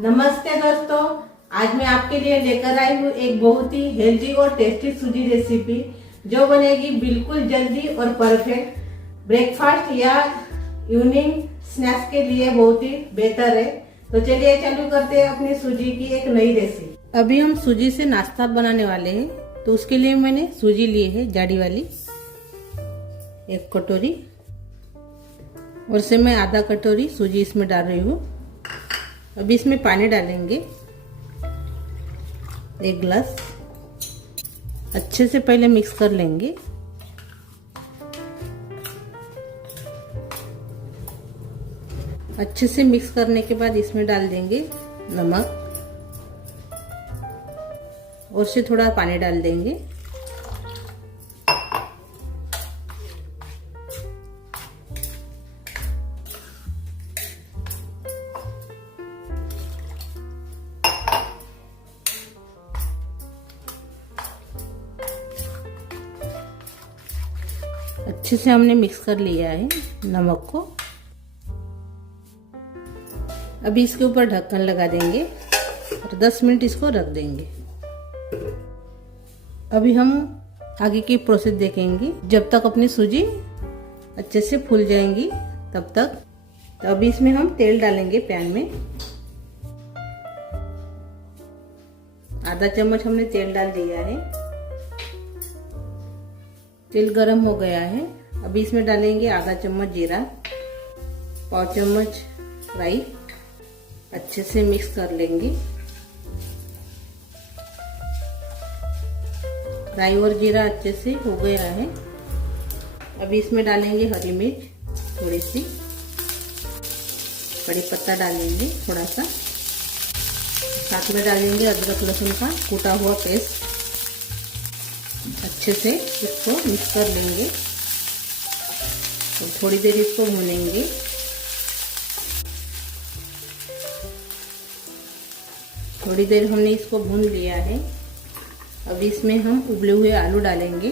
नमस्ते दोस्तों, आज मैं आपके लिए लेकर आई हूँ एक बहुत ही हेल्दी और टेस्टी सूजी रेसिपी जो बनेगी बिल्कुल जल्दी और परफेक्ट ब्रेकफास्ट या इवनिंग स्नैक्स के लिए बहुत ही बेहतर है। तो चलिए चालू करते हैं अपनी सूजी की एक नई रेसिपी। अभी हम सूजी से नाश्ता बनाने वाले हैं, तो उसके लिए मैंने सूजी ली है जाड़ी वाली 1 कटोरी, और से मैं आधा कटोरी सूजी इसमें डाल रही हूँ। अभी इसमें पानी डालेंगे 1 गिलास। अच्छे से पहले मिक्स कर लेंगे। अच्छे से मिक्स करने के बाद इसमें डाल देंगे नमक, और से थोड़ा पानी डाल देंगे। अच्छे से हमने मिक्स कर लिया है नमक को। अभी इसके ऊपर ढक्कन लगा देंगे और 10 मिनट इसको रख देंगे। अभी हम आगे की प्रोसेस देखेंगे जब तक अपनी सूजी अच्छे से फूल जाएंगी तब तक। तो अभी इसमें हम तेल डालेंगे पैन में। आधा चम्मच हमने तेल डाल दिया है। तेल गरम हो गया है। अभी इसमें डालेंगे आधा चम्मच जीरा, पाव चम्मच राई। अच्छे से मिक्स कर लेंगे। राई और जीरा अच्छे से हो गया है। अभी इसमें डालेंगे हरी मिर्च थोड़ी सी, कड़ी पत्ता डालेंगे थोड़ा सा, साथ में डालेंगे अदरक लहसुन का कूटा हुआ पेस्ट। अच्छे से इसको मिक्स कर लेंगे और थोड़ी देर इसको भूनेंगे। थोड़ी देर हमने इसको भून लिया है। अब इसमें हम उबले हुए आलू डालेंगे।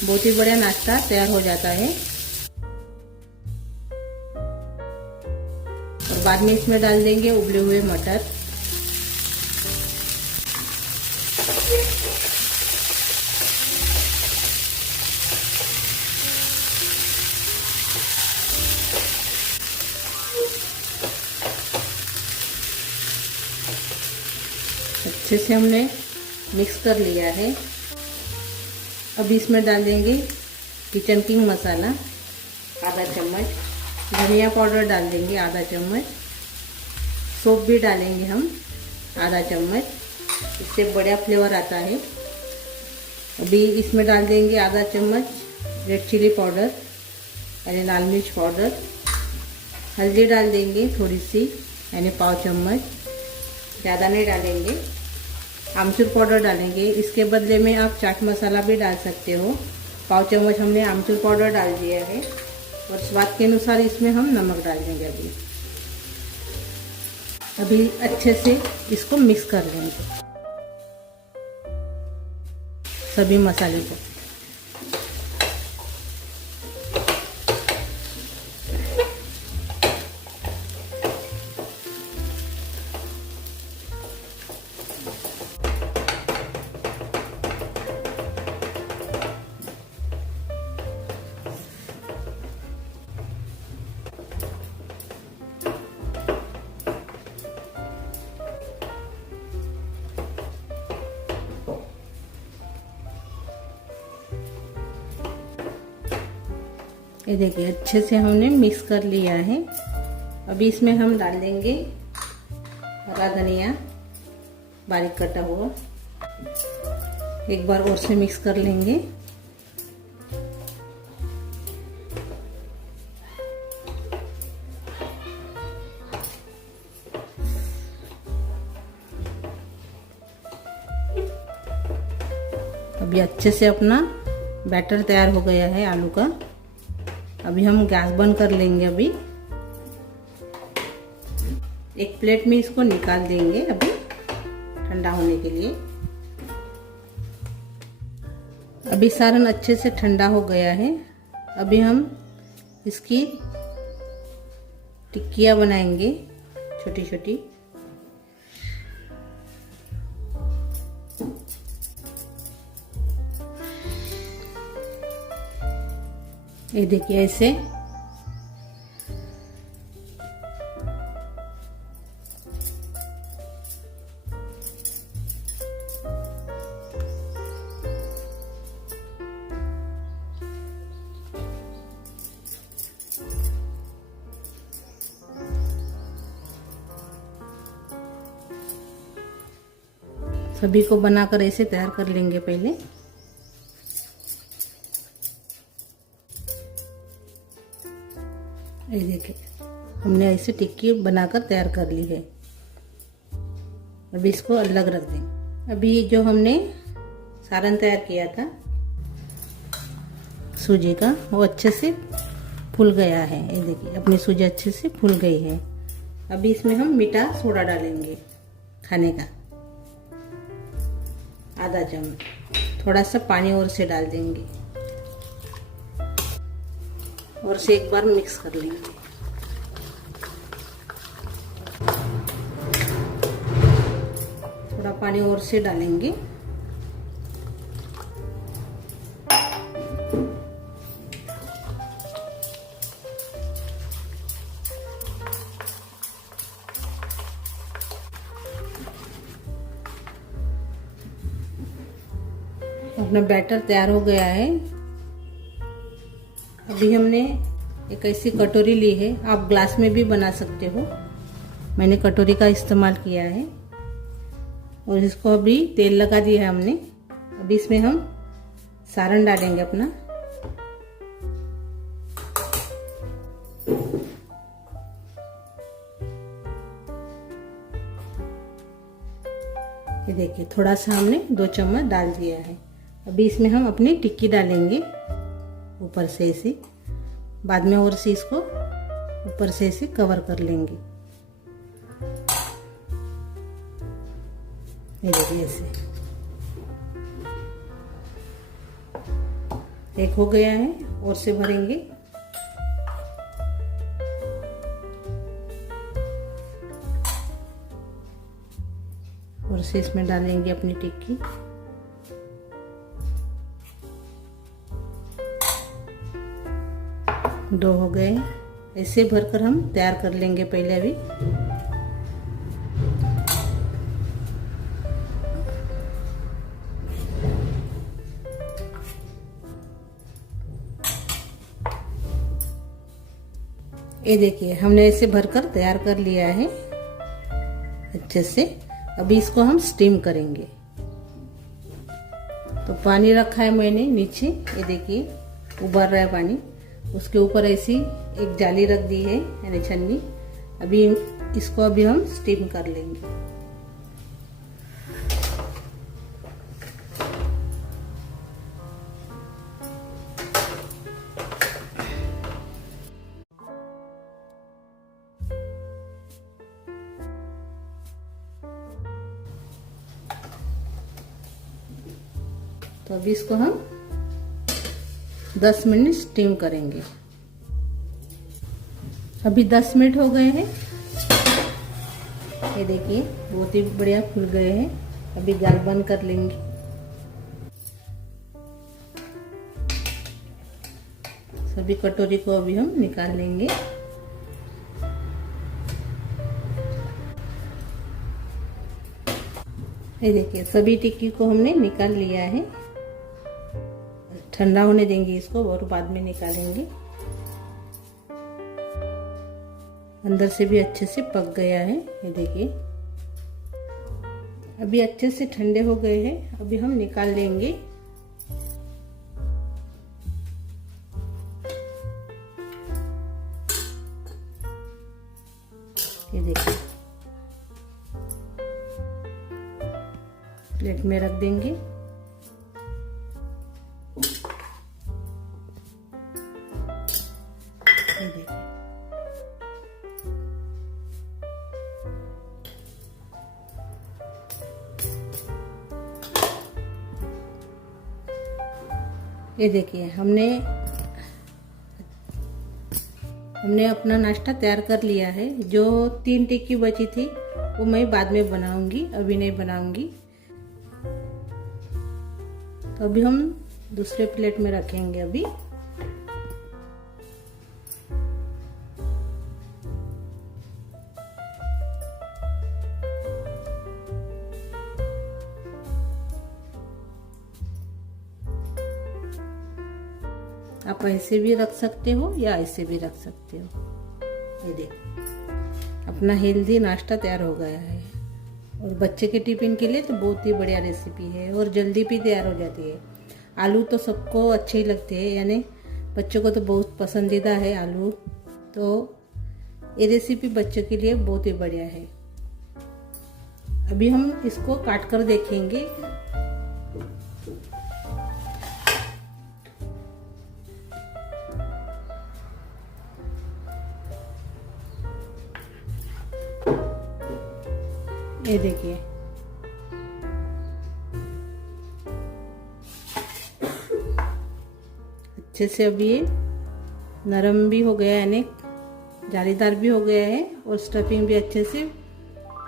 बहुत ही बढ़िया नाश्ता तैयार हो जाता है। और बाद में इसमें डाल देंगे उबले हुए मटर। अच्छे से हमने मिक्स कर लिया है। अब इसमें डाल देंगे किचन किंग मसाला आधा चम्मच, धनिया पाउडर डाल देंगे आधा चम्मच, सौंफ भी डालेंगे हम आधा चम्मच, इससे बढ़िया फ्लेवर आता है। अभी इसमें डाल देंगे आधा चम्मच रेड चिली पाउडर यानी लाल मिर्च पाउडर। हल्दी डाल देंगे थोड़ी सी यानी पाव चम्मच, ज़्यादा नहीं डालेंगे। आमचूर पाउडर डालेंगे, इसके बदले में आप चाट मसाला भी डाल सकते हो। पाव चम्मच हमने आमचूर पाउडर डाल दिया है, और स्वाद के अनुसार इसमें हम नमक डाल देंगे। अभी अच्छे से इसको मिक्स कर लेंगे सभी मसाले को। ये देखिए अच्छे से हमने मिक्स कर लिया है। अभी इसमें हम डाल देंगे हरा धनिया बारीक कटा हुआ। एक बार और से मिक्स कर लेंगे। अभी अच्छे से अपना बैटर तैयार हो गया है आलू का। अभी हम गैस बंद कर लेंगे। अभी एक प्लेट में इसको निकाल देंगे अभी ठंडा होने के लिए। अभी सारण अच्छे से ठंडा हो गया है। अभी हम इसकी टिक्कियाँ बनाएंगे छोटी छोटी। ये देखिए ऐसे। सभी को बनाकर ऐसे तैयार कर लेंगे पहले। ये देखिए हमने ऐसे टिक्की बनाकर तैयार कर ली है। अभी इसको अलग रख देंगे। अभी जो हमने सारण तैयार किया था सूजी का, वो अच्छे से फूल गया है। ये देखिए अपनी सूजी अच्छे से फूल गई है। अभी इसमें हम मीठा सोडा डालेंगे खाने का, आधा चम्मच। थोड़ा सा पानी और से डाल देंगे और से एक बार मिक्स कर लेंगे। थोड़ा पानी और से डालेंगे। अपना बैटर तैयार हो गया है। अभी हमने एक ऐसी कटोरी ली है, आप ग्लास में भी बना सकते हो। मैंने कटोरी का इस्तेमाल किया है और इसको अभी तेल लगा दिया है हमने। अभी इसमें हम सारण डालेंगे अपना। ये देखिए थोड़ा सा हमने 2 चम्मच डाल दिया है। अभी इसमें हम अपनी टिक्की डालेंगे ऊपर से ऐसे, बाद में और से इसको ऊपर से ऐसे कवर कर लेंगे। ये देखिए ऐसे एक हो गया है, और से भरेंगे। और से इसमें डालेंगे अपनी टिक्की। दो हो गए। ऐसे भरकर हम तैयार कर लेंगे पहले। अभी ये देखिए हमने ऐसे भरकर तैयार कर लिया है अच्छे से। अभी इसको हम स्टीम करेंगे। तो पानी रखा है मैंने नीचे, ये देखिए उबल रहा है पानी। उसके ऊपर ऐसी एक जाली रख दी है यानी छन्नी। अभी इसको अभी हम स्टीम कर लेंगे। तो अभी इसको हम 10 मिनट स्टीम करेंगे। अभी 10 मिनट हो गए हैं। ये देखिए बहुत ही बढ़िया फूल गए हैं। अभी गैस बंद कर लेंगे। सभी कटोरी को अभी हम निकाल लेंगे। ये देखिए सभी टिक्की को हमने निकाल लिया है। ठंडा होने देंगे इसको और बाद में निकालेंगे। अंदर से भी अच्छे से पक गया है। ये देखिए अभी अच्छे से ठंडे हो गए हैं। अभी हम निकाल लेंगे। ये देखिए प्लेट में रख देंगे। ये देखिए ये देखिए हमने अपना नाश्ता तैयार कर लिया है। जो 3 टिक्की बची थी वो मैं बाद में बनाऊंगी, अभी नहीं बनाऊंगी। तो अभी हम दूसरे प्लेट में रखेंगे। अभी आप ऐसे भी रख सकते हो या ऐसे भी रख सकते हो। ये देखो अपना हेल्दी नाश्ता तैयार हो गया है। और बच्चे के टिफिन के लिए तो बहुत ही बढ़िया रेसिपी है और जल्दी भी तैयार हो जाती है। आलू तो सबको अच्छे ही लगते हैं, यानी बच्चों को तो बहुत पसंदीदा है आलू। तो ये रेसिपी बच्चों के लिए बहुत ही बढ़िया है। अभी हम इसको काट कर देखेंगे। ये देखिए अच्छे से अभी ये नरम भी हो गया है, यानी जालीदार भी हो गया है और स्टफिंग भी अच्छे से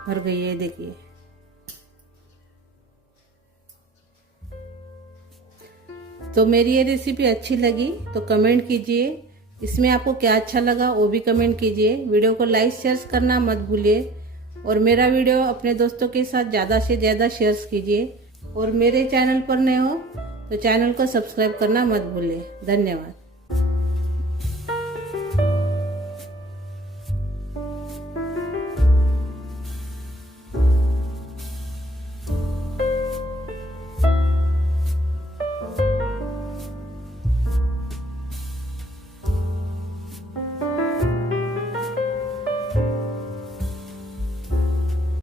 भर गई है। देखिए तो मेरी ये रेसिपी अच्छी लगी तो कमेंट कीजिए। इसमें आपको क्या अच्छा लगा वो भी कमेंट कीजिए। वीडियो को लाइक शेयर करना मत भूलिए और मेरा वीडियो अपने दोस्तों के साथ ज़्यादा से ज़्यादा शेयर कीजिए। और मेरे चैनल पर नए हो तो चैनल को सब्सक्राइब करना मत भूलिए। धन्यवाद।